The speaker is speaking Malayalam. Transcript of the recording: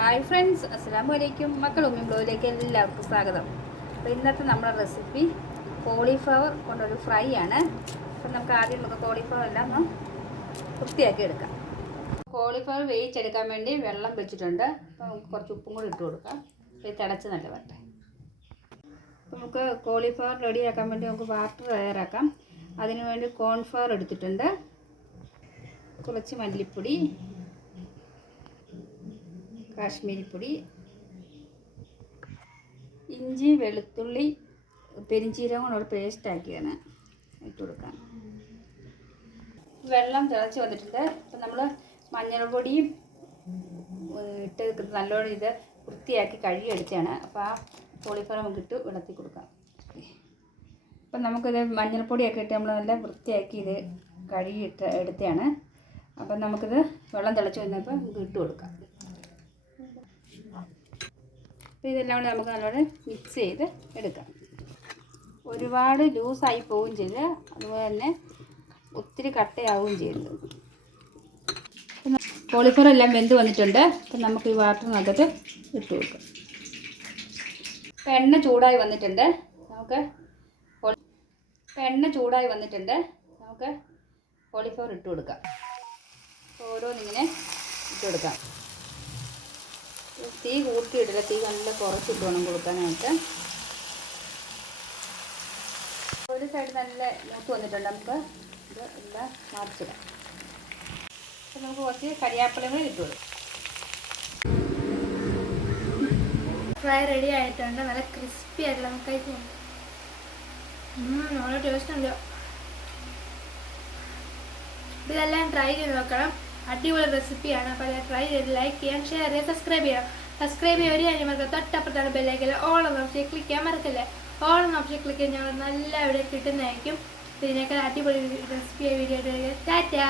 ഹായ് ഫ്രണ്ട്സ്, അസ്സലാമു അലൈക്കും. മക്കൾ ഉമ്മി ബ്ലോഗിലേക്ക് എല്ലാവർക്കും സ്വാഗതം. അപ്പോൾ ഇന്നത്തെ നമ്മുടെ റെസിപ്പി കോളിഫ്ലവർ കൊണ്ടൊരു ഫ്രൈ ആണ്. അപ്പം നമുക്ക് ആദ്യം കോളിഫ്ലവർ എല്ലാം ഒന്ന് വൃത്തിയാക്കി എടുക്കാം. കോളിഫ്ലവർ വേവിച്ചെടുക്കാൻ വേണ്ടി വെള്ളം വെച്ചിട്ടുണ്ട്. അപ്പോൾ നമുക്ക് കുറച്ച് ഉപ്പും കൂടി ഇട്ട് കൊടുക്കാം. ഇത് തിളച്ച് നല്ല വരട്ടെ. അപ്പോൾ നമുക്ക് കോളിഫ്ലവർ റെഡിയാക്കാൻ വേണ്ടി നമുക്ക് വാട്ടർ തയ്യാറാക്കാം. അതിനു വേണ്ടി കോൺഫ്ലവർ എടുത്തിട്ടുണ്ട്, കുറച്ച് മല്ലിപ്പൊടി, കാശ്മീരി പൊടി, ഇഞ്ചി വെളുത്തുള്ളി പെരിഞ്ചീരകം കൂടെ പേസ്റ്റാക്കിയാണ് ഇട്ട് കൊടുക്കാം. വെള്ളം തിളച്ച് വന്നിട്ടുണ്ട്. അപ്പം നമ്മൾ മഞ്ഞൾപ്പൊടിയും ഇട്ട് നല്ലോണം ഇത് വൃത്തിയാക്കി കഴുകിയെടുത്തതാണ്. അപ്പോൾ ആ കോളിഫ്ലവർ നമുക്ക് ഇട്ട് വിളത്തി കൊടുക്കാം. അപ്പം നമുക്കിത് മഞ്ഞൾപ്പൊടിയൊക്കെ ഇട്ട് നമ്മൾ നല്ല വൃത്തിയാക്കി ഇത് കഴുകിയിട്ട് എടുത്തതാണ്. അപ്പം നമുക്കിത് വെള്ളം തിളച്ച് വന്നപ്പോൾ നമുക്ക് ഇട്ട് കൊടുക്കാം. അപ്പോൾ ഇതെല്ലാം കൂടെ നമുക്ക് നല്ലോണം മിക്സ് ചെയ്ത് എടുക്കാം. ഒരുപാട് ലൂസായി പോവുകയും ചെയ്ത് അതുപോലെ തന്നെ ഒത്തിരി കട്ടയാവുകയും ചെയ്യരുത്. കോളിഫ്ലവർ എല്ലാം വെന്ത് വന്നിട്ടുണ്ട്. അപ്പം നമുക്ക് ഈ വാട്ടറിനകത്ത് ഇട്ട് കൊടുക്കാം. ഇപ്പം എണ്ണ ചൂടായി വന്നിട്ടുണ്ട്. നമുക്ക് കോളിഫ്ലവർ ഇട്ട് കൊടുക്കാം. ഓരോന്നിങ്ങനെ ഇട്ട് കൊടുക്കാം. തീ കൂട്ടിയിട്ടില്ല, തീ നല്ല കുറച്ചിട്ട് വേണം കൊടുക്കാനായിട്ട്. ഒരു സൈഡ് നല്ല മൂത്ത് വന്നിട്ടുണ്ട്. നമുക്ക് ഇത് എല്ലാം മറിച്ചിടാം. അപ്പം നമുക്ക് കുറച്ച് കരിയാപ്പിലയും കൂടി ഇട്ട് കൊടുക്കും. ഫ്രൈ റെഡി ആയിട്ടുണ്ട്. നല്ല ക്രിസ്പി ആയിട്ടുള്ള നമുക്ക് കഴിക്കാം. നല്ല ടേസ്റ്റ് ഉണ്ട്. ഇതെല്ലാം ട്രൈ ചെയ്ത് നോക്കണം. അടിപൊളി റെസിപ്പിയാണ്. അപ്പോൾ അത് ട്രൈ ചെയ്ത് ലൈക്ക് ചെയ്യാം, ഷെയർ ചെയ്യാം, സബ്സ്ക്രൈബ് ചെയ്യാം. സബ്സ്ക്രൈബ് ചെയ്യാൻ ഒരു കാര്യം മറക്കുക, തൊട്ടപ്പുറത്താണ് ബെല്ലൈക്കൻ ഓൾ എന്ന ഓപ്ഷൻ ക്ലിക്ക് ചെയ്യാൻ മറക്കല്ലേ. ഓൾ എന്ന ഓപ്ഷൻ ക്ലിക്ക് ചെയ്യാൻ ഞങ്ങൾ നല്ല ഇവിടെ കിട്ടുന്നതായിരിക്കും. ഇതിനേക്കാൾ അടിപൊളി റെസിപ്പിയായി വീഡിയോ ടാറ്റാ.